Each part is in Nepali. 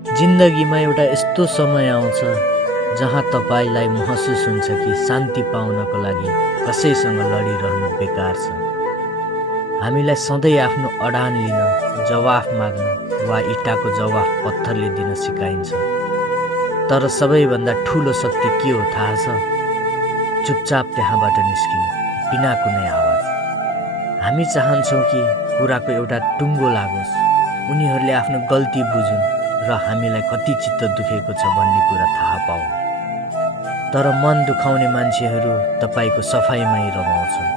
जिन्दगीमा एउटा यस्तो समय आउँछ जहाँ तपाईलाई महसुस हुन्छ कि शान्ति पाउनको लागि कसैसँग लडिरहनु बेकार छ। हामीलाई सधैँ आफ्नो अडान लिन, जवाफ माग्न वा इँटाको जवाफ पत्थरले दिन सिकाइन्छ। तर सबैभन्दा ठुलो शक्ति के हो थाहा छ? चुपचाप त्यहाँबाट निस्किनु, बिना कुनै आवाज। हामी चाहन्छौँ कि कुराको एउटा टुङ्गो लागोस्, उनीहरूले आफ्नो गल्ती बुझुन् र हामीलाई कति चित्त दुखेको छ भन्ने कुरा थाहा पाउन्। तर मन दुखाउने मान्छेहरू तपाईको सफाइमै रमाउँछन्।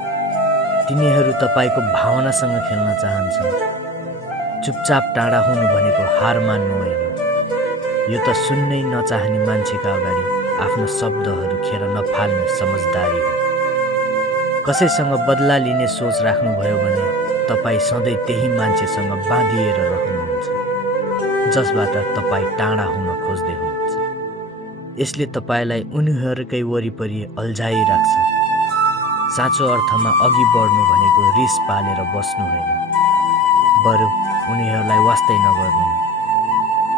तिनीहरू तपाईको भावनासँग खेल्न चाहन्छन्। चुपचाप टाढा हुनु भनेको हार मान्नु होइन। यो त सुन्नै नचाहने मान्छेका अगाडि आफ्नो शब्दहरू खेर नफाल्ने समझदारी हो। कसैसँग बदला लिने सोच राख्नुभयो भने तपाई सधैँ त्यही मान्छेसँग बाँधिएर रहनुहुन्छ, जसबाट तपाई टाढा हुन खोज्दै हुनुहुन्छ। यसले तपाईलाई उनीहरूकै वरिपरि अल्झाइराख्छ। साँचो अर्थमा अघि बढ्नु भनेको रिस पालेर बस्नु होइन, बरु उनीहरूलाई वास्तै नगर्नु।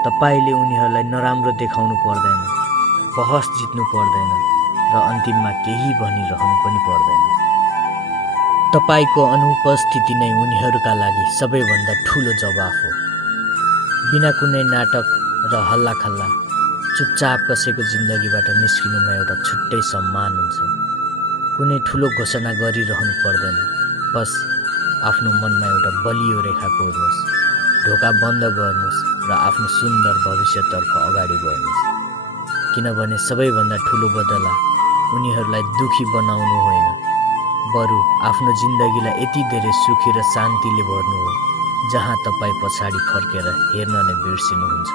तपाईले उनीहरूलाई नराम्रो देखाउनु पर्दैन, बहस जित्नु पर्दैन र अन्तिममा केही भनिरहनु पनि पर्दैन। तपाईको अनुपस्थिति नै उनीहरूका लागि सबैभन्दा ठुलो जवाफ हो। बिना कुनै नाटक र हल्लाखल्ला चुपचाप कसैको जिन्दगीबाट निस्किनुमा एउटा छुट्टै सम्मान हुन्छ। कुनै ठुलो घोषणा गरिरहनु पर्दैन, बस आफ्नो मनमा एउटा बलियो रेखा कोर्नुहोस्, ढोका बन्द गर्नुहोस् र आफ्नो सुन्दर भविष्यतर्फ अगाडि बढ्नुहोस्। किनभने सबैभन्दा ठुलो बदला उनीहरूलाई दुखी बनाउनु होइन, बरु आफ्नो जिन्दगीलाई यति धेरै सुखी र शान्तिले भर्नु हो जहाँ तपाई पछाडि फर्केर हेर्न नै बिर्सिनुहुन्छ।